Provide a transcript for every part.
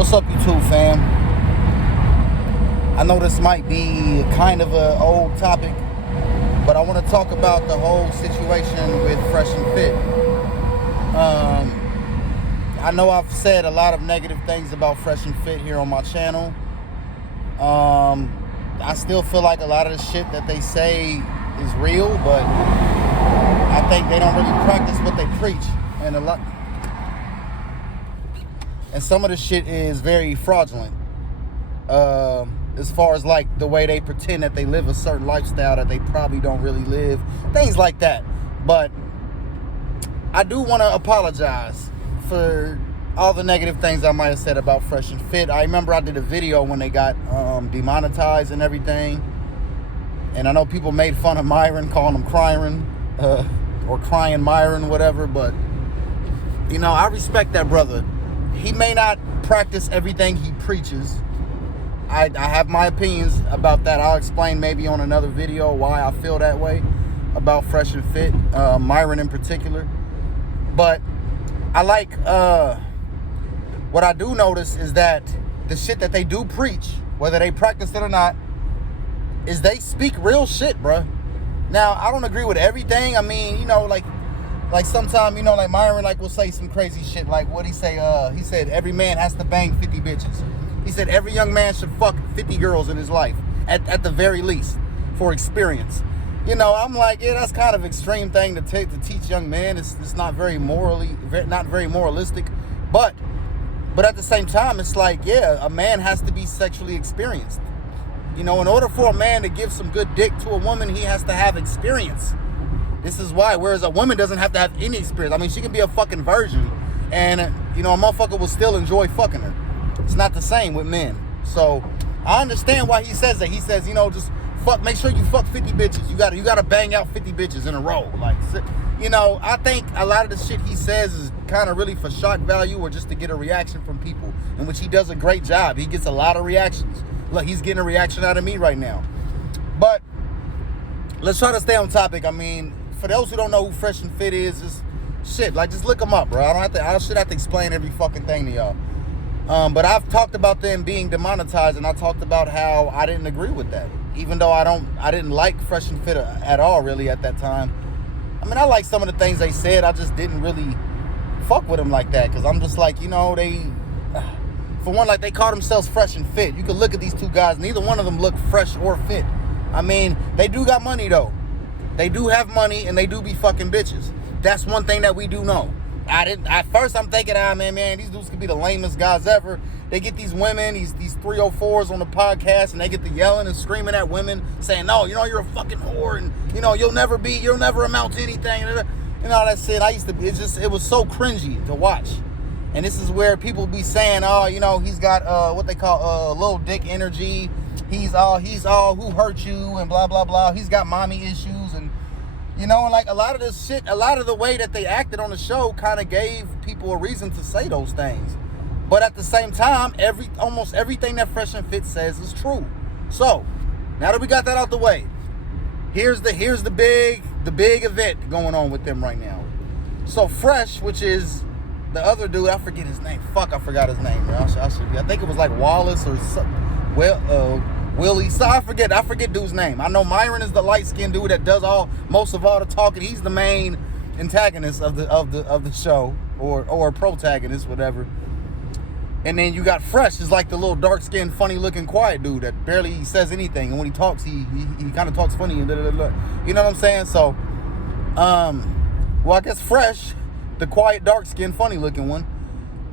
What's up, YouTube fam? I know this might be kind of an old topic, but I want to talk about the whole situation with Fresh and Fit. I know I've said a lot of negative things about Fresh and Fit here on my channel. I still feel like a lot of the shit that they say is real, but I think they don't really practice what they preach, and some of the shit is very fraudulent. As far as like the way they pretend that they live a certain lifestyle that they probably don't really live, things like that. But I do want to apologize for all the negative things I might have said about Fresh and Fit. I remember I did a video when they got demonetized and everything, and I know people made fun of Myron, calling him Cryron, or Crying Myron, whatever. But you know, I respect that brother. He may not practice everything he preaches. I have my opinions about that. I'll explain maybe on another video why I feel that way about Fresh and Fit, Myron in particular. But I like, what I do notice is that the shit that they do preach, whether they practice it or not, is they speak real shit, bruh. Now, I don't agree with everything. I mean, you know, like sometimes, you know, like Myron will say some crazy shit. Like what he say? He said every man has to bang 50 bitches. He said every young man should fuck 50 girls in his life, at the very least, for experience. You know, I'm like, yeah, that's kind of extreme thing to teach young men. It's not very moralistic, but at the same time, it's like, yeah, a man has to be sexually experienced. You know, in order for a man to give some good dick to a woman, he has to have experience. This is why, whereas a woman doesn't have to have any experience. I mean, she can be a fucking virgin, and, you know, a motherfucker will still enjoy fucking her. It's not the same with men. So, I understand why he says that. He says, you know, just make sure you fuck 50 bitches. You gotta bang out 50 bitches in a row. Like, you know, I think a lot of the shit he says is kind of really for shock value or just to get a reaction from people, in which he does a great job. He gets a lot of reactions. Look, he's getting a reaction out of me right now. But, let's try to stay on topic. I mean, for those who don't know who Fresh and Fit is, just shit, like, just look them up, bro. I should have to explain every fucking thing to y'all. But I've talked about them being demonetized, and I talked about how I didn't agree with that. Even though I didn't like Fresh and Fit at all, really, at that time. I mean, I like some of the things they said. I just didn't really fuck with them like that, because I'm just like, you know, for one, like, they call themselves Fresh and Fit. You can look at these two guys, neither one of them look fresh or fit. I mean, they do got money, though. They do have money, and they do be fucking bitches. That's one thing that we do know. At first, I'm thinking, man, these dudes could be the lamest guys ever. They get these women, these 304s on the podcast, and they get to yelling and screaming at women, saying, no, you know, you're a fucking whore, and, you know, you'll never amount to anything, and all that shit. It was so cringy to watch. And this is where people be saying, oh, you know, he's got, what they call, little dick energy. He's all, who hurt you, and blah, blah, blah. He's got mommy issues, and, you know, and like a lot of this shit, a lot of the way that they acted on the show kind of gave people a reason to say those things. But at the same time, almost everything that Fresh and Fit says is true. So, now that we got that out the way, here's the big event going on with them right now. So Fresh, which is the other dude, I forget his name. Fuck, I forgot his name, bro. I think it was like Wallace or something. Willie. So I forget dude's name. I know Myron is the light-skinned dude that does most of all the talking. He's the main antagonist of the show, or protagonist, whatever. And then you got Fresh, is like the little dark-skinned, funny-looking, quiet dude that barely says anything. And when he talks, he kind of talks funny and you know what I'm saying? So, well, I guess Fresh, the quiet, dark-skinned, funny-looking one,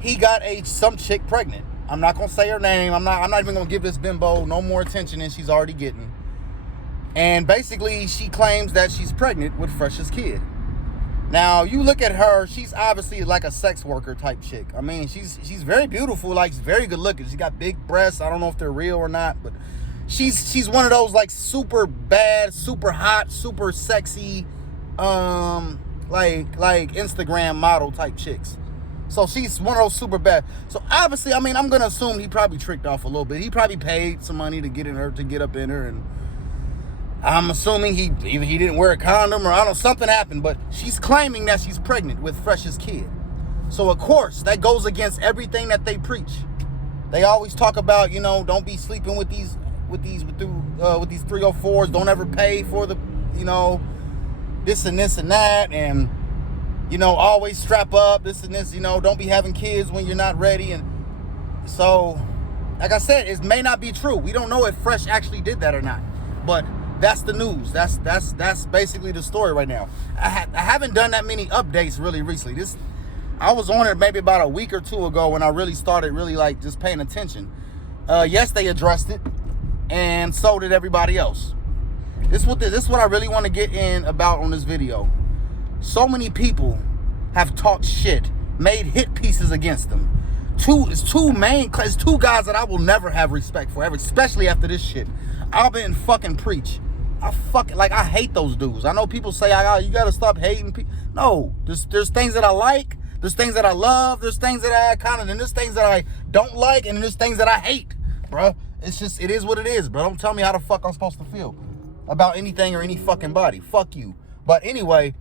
he got some chick pregnant. I'm not going to say her name. I'm not even going to give this bimbo no more attention than she's already getting. And basically, she claims that she's pregnant with Fresh's kid. Now, you look at her, she's obviously like a sex worker type chick. I mean, she's very beautiful, like, she's very good looking. She got big breasts. I don't know if they're real or not, but she's one of those, like, super bad, super hot, super sexy, like Instagram model type chicks. So she's one of those super bad. So obviously, I mean, I'm gonna assume he probably tricked off a little bit. He probably paid some money to get up in her, and I'm assuming he didn't wear a condom, or I don't know, something happened. But she's claiming that she's pregnant with Fresh's kid. So of course, that goes against everything that they preach. They always talk about, you know, don't be sleeping with these 304s. Don't ever pay for the, you know, this and this and that, and you know, always strap up, this and this, you know, don't be having kids when you're not ready. And so, like I said, it may not be true. We don't know if Fresh actually did that or not, but that's the news. That's basically the story right now. I haven't done that many updates really recently. I was on it maybe about a week or two ago when I really started like just paying attention. Yes, they addressed it, and so did everybody else. This is what I really want to get in about on this video. So many people have talked shit, made hit pieces against them. It's two guys that I will never have respect for, ever, especially after this shit. Abba and fucking Preach. I hate those dudes. I know people say, you gotta stop hating people. No, there's things that I like, there's things that I love, there's things that and there's things that I don't like, and there's things that I hate, bruh. It's just, it is what it is, bro. Don't tell me how the fuck I'm supposed to feel about anything or any fucking body. Fuck you. But anyway,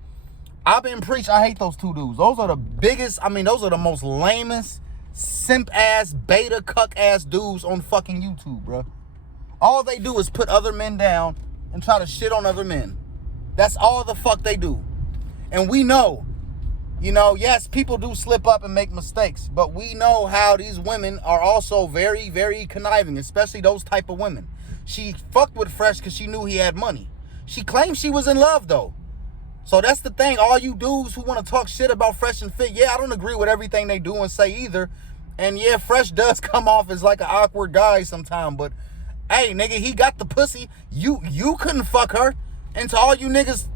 I've been Preach. I hate those two dudes. Those are the biggest, those are the most lamest, simp-ass, beta cuck-ass dudes on fucking YouTube, bro. All they do is put other men down and try to shit on other men. That's all the fuck they do. And we know, you know, yes, people do slip up and make mistakes, but we know how these women are also very, very conniving, especially those type of women. She fucked with Fresh because she knew he had money. She claimed she was in love, though. So that's the thing. All you dudes who want to talk shit about Fresh and Fit, yeah, I don't agree with everything they do and say either. And yeah, Fresh does come off as like an awkward guy sometimes, but hey, nigga, he got the pussy. You couldn't fuck her. And to all you niggas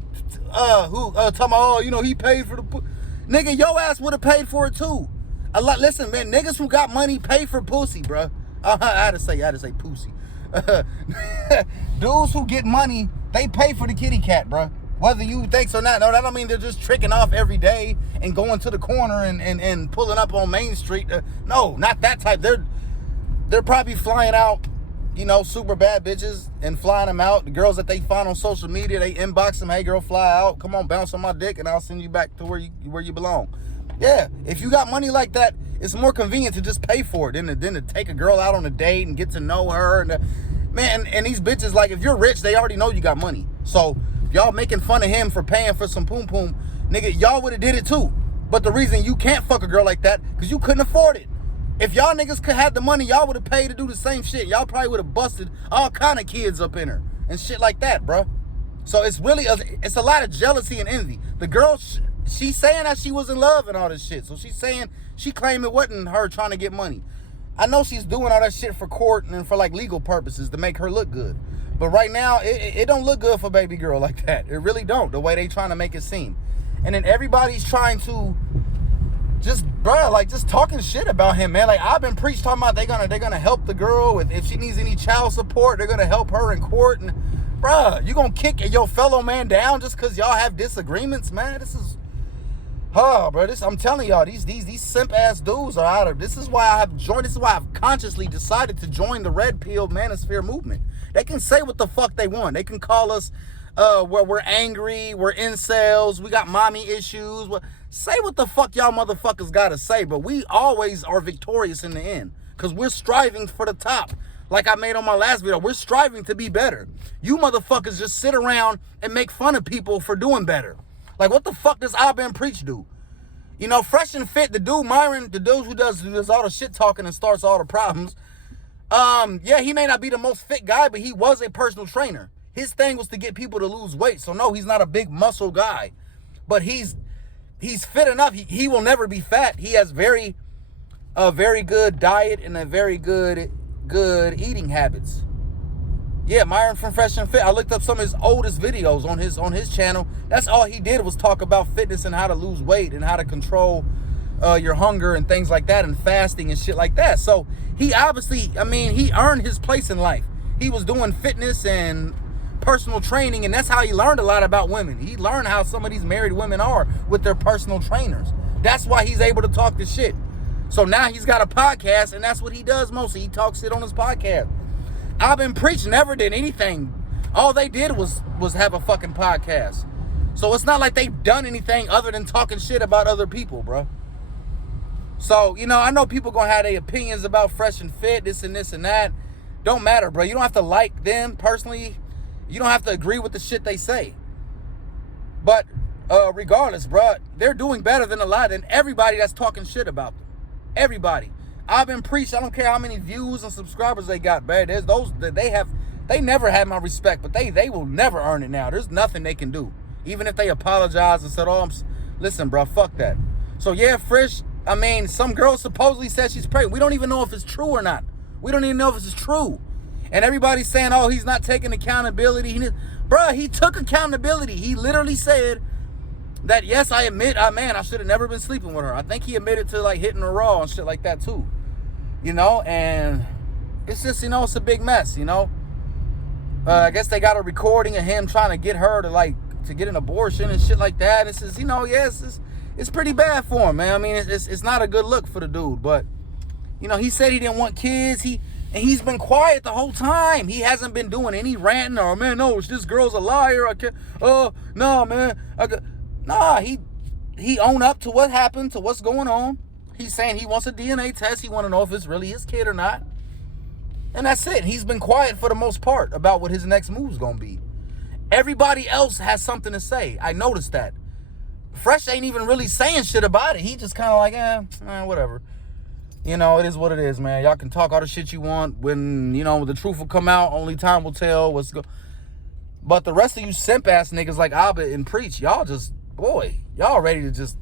who talking about, oh, you know, he paid for the pussy. Nigga, your ass would have paid for it too. Listen, man, niggas who got money pay for pussy, bruh. I had to say pussy. Dudes who get money, they pay for the kitty cat, bruh. Whether you think so or not. No, that don't mean they're just tricking off every day and going to the corner and pulling up on Main Street. No, not that type. They're probably flying out, you know, super bad bitches and flying them out. The girls that they find on social media, they inbox them, hey girl, fly out. Come on, bounce on my dick and I'll send you back to where you belong. Yeah, if you got money like that, it's more convenient to just pay for it than to take a girl out on a date and get to know her. And man, and these bitches, like, if you're rich, they already know you got money. So y'all making fun of him for paying for some poom poom, nigga, y'all would have did it too. But the reason you can't fuck a girl like that, because you couldn't afford it. If y'all niggas could have the money, y'all would have paid to do the same shit. Y'all probably would have busted all kind of kids up in her and shit like that, bro. So it's really, it's a lot of jealousy and envy. The girl, she's saying that she was in love and all this shit. So she claimed it wasn't her trying to get money. I know she's doing all that shit for court and for like legal purposes to make her look good. But right now, it don't look good for baby girl like that. It really don't, the way they trying to make it seem. And then everybody's trying to just, bro, like, just talking shit about him, man. Like, I've been talking about they're gonna help the girl with, if she needs any child support, they're gonna help her in court. And, bro, you gonna kick your fellow man down just because y'all have disagreements, man? This is, bro, I'm telling y'all, these simp-ass dudes are out of, this is why I've consciously decided to join the Red Pill Manosphere movement. They can say what the fuck they want. They can call us, we're angry, we're incels, we got mommy issues. Say what the fuck y'all motherfuckers gotta say, but we always are victorious in the end, because we're striving for the top. Like I made on my last video, we're striving to be better. You motherfuckers just sit around and make fun of people for doing better. Like, what the fuck does Abba and Preach do? You know, Fresh and Fit, the dude Myron, the dude who does all the shit talking and starts all the problems. Yeah, he may not be the most fit guy, but he was a personal trainer. His thing was to get people to lose weight. So no, he's not a big muscle guy, but he's fit enough. He will never be fat. He has a very good diet and a very good eating habits. Yeah, Myron from Fresh and Fit. I looked up some of his oldest videos on his channel. That's all he did was talk about fitness and how to lose weight and how to control your hunger and things like that, and fasting and shit like that. So he obviously, he earned his place in life. He was doing fitness and personal training, and that's how he learned a lot about women. He learned how some of these married women are with their personal trainers. That's why he's able to talk this shit. So now he's got a podcast, and that's what he does mostly. He talks shit on his podcast. I've been preaching, never did anything. All they did was have a fucking podcast. So it's not like they've done anything other than talking shit about other people, bro. So, you know, I know people gonna have their opinions about Fresh and Fit, this and this and that. Don't matter, bro. You don't have to like them personally. You don't have to agree with the shit they say. But regardless, bro, they're doing better than everybody that's talking shit about them. Everybody. I've been preached. I don't care how many views and subscribers they got, man. There's those that they never had my respect, but they will never earn it now. There's nothing they can do. Even if they apologize and said, "Oh, listen, bro, fuck that." So yeah, Fresh. I mean, some girl supposedly said she's pregnant. We don't even know if it's true or not. We don't even know if it's true. And everybody's saying, "Oh, he's not taking accountability." Bruh, he took accountability. He literally said that, yes, I admit, I should have never been sleeping with her. I think he admitted to like hitting her raw and shit like that too. You know, and it's just, you know, it's a big mess, you know. I guess they got a recording of him trying to get her to get an abortion and shit like that. It's just, you know, yes, it's pretty bad for him, man. I mean, it's not a good look for the dude, but, you know, he said he didn't want kids. And he's been quiet the whole time. He hasn't been doing any ranting or, man, no, this girl's a liar. I can't, no, man. He owned up to what happened, to what's going on. He's saying he wants a DNA test. He want to know if it's really his kid or not. And that's it. He's been quiet for the most part about what his next move's going to be. Everybody else has something to say. I noticed that. Fresh ain't even really saying shit about it. He just kind of like, whatever. You know, it is what it is, man. Y'all can talk all the shit you want. When, you know, the truth will come out, only time will tell what's go. But the rest of you simp ass niggas like Abba and Preach, y'all just, boy, y'all ready to just,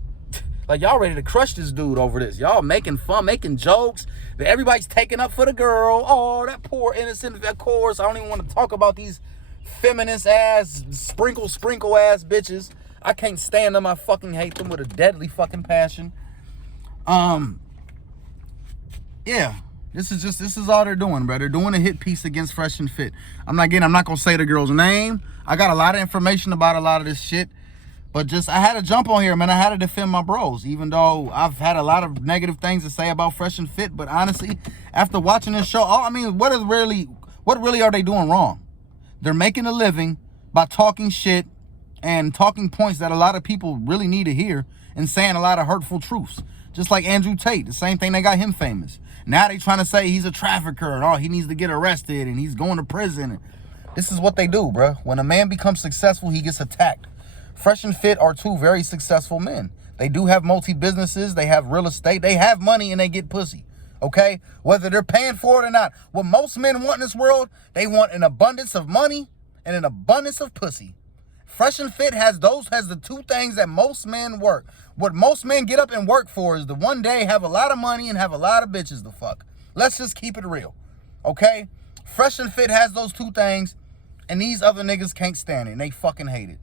like, y'all ready to crush this dude over this. Y'all making fun, making jokes that everybody's taking up for the girl. Oh, that poor innocent, of course. I don't even want to talk about these feminist ass, sprinkle ass bitches. I can't stand them. I fucking hate them with a deadly fucking passion. Yeah, this is all they're doing, bro. They're doing a hit piece against Fresh and Fit. I'm not gonna say the girl's name. I got a lot of information about a lot of this shit, but just, I had to jump on here, man. I had to defend my bros, even though I've had a lot of negative things to say about Fresh and Fit. But honestly, after watching this show, what really are they doing wrong? They're making a living by talking shit and talking points that a lot of people really need to hear, and saying a lot of hurtful truths. Just like Andrew Tate, the same thing that got him famous. Now they trying to say he's a trafficker and he needs to get arrested and he's going to prison. This is what they do, bro. When a man becomes successful, he gets attacked. Fresh and Fit are two very successful men. They do have multi-businesses. They have real estate. They have money and they get pussy. Okay? Whether they're paying for it or not. What most men want in this world, they want an abundance of money and an abundance of pussy. Fresh and Fit has the two things that most men work. What most men get up and work for is to one day have a lot of money and have a lot of bitches to fuck. Let's just keep it real. Okay? Fresh and Fit has those two things, and these other niggas can't stand it, and they fucking hate it.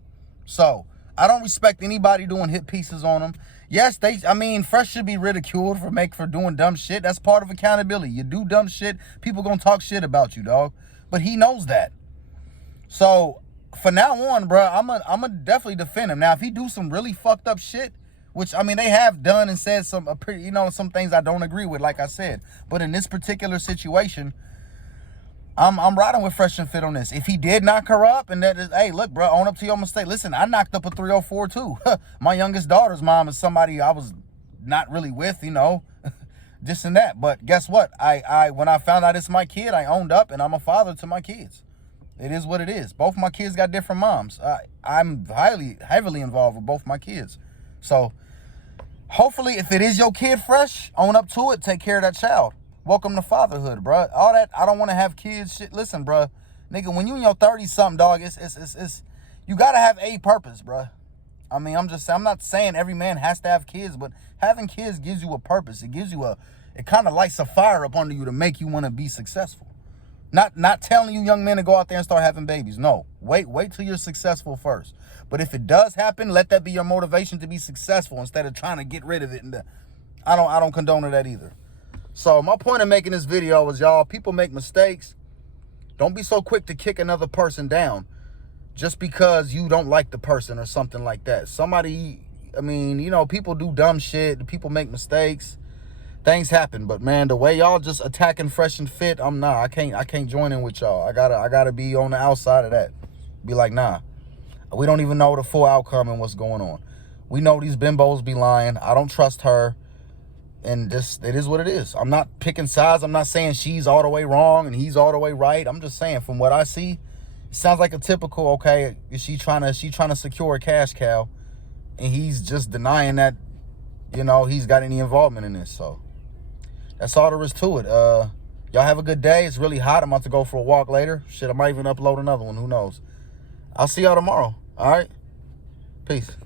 So, I don't respect anybody doing hit pieces on them. Yes, Fresh should be ridiculed for doing dumb shit. That's part of accountability. You do dumb shit, people gonna talk shit about you, dog. But he knows that. So, for now on, bro, I'm gonna definitely defend him. Now, if he do some really fucked up shit, which, they have done and said some things I don't agree with, like I said. But in this particular situation, I'm riding with Fresh and Fit on this. If he did knock her up, and that is, hey, look, bro, own up to your mistake. Listen, I knocked up a 304 too. My youngest daughter's mom is somebody I was not really with, this and that. But guess what? I when I found out it's my kid, I owned up, and I'm a father to my kids. It is what it is. Both my kids got different moms. I'm heavily involved with both my kids. So, hopefully, if it is your kid, Fresh, own up to it. Take care of that child. Welcome to fatherhood, bro. All that, I don't want to have kids shit. Listen, bro. Nigga, when you in your 30-something, dog, it's you got to have a purpose, bro. I'm not saying every man has to have kids, but having kids gives you a purpose. It gives you it kind of lights a fire up under you to make you want to be successful. Not telling you young men to go out there and start having babies. No, wait till you're successful first. But if it does happen, let that be your motivation to be successful instead of trying to get rid of it. And I don't condone that either. So my point of making this video was, y'all, people make mistakes. Don't be so quick to kick another person down just because you don't like the person or something like that. People do dumb shit. People make mistakes. Things happen. But man, the way y'all just attacking Fresh and Fit, I can't join in with y'all. I gotta be on the outside of that. Be like, nah. We don't even know the full outcome and what's going on. We know these bimbos be lying. I don't trust her. And just, it is what it is. I'm not picking sides. I'm not saying she's all the way wrong and he's all the way right. I'm just saying, from what I see, it sounds like a typical, okay, is she trying to secure a cash cow, and he's just denying that, you know, he's got any involvement in this. So that's all there is to it. Y'all have a good day. It's really hot. I'm about to go for a walk later. Shit, I might even upload another one. Who knows? I'll see y'all tomorrow. All right? Peace.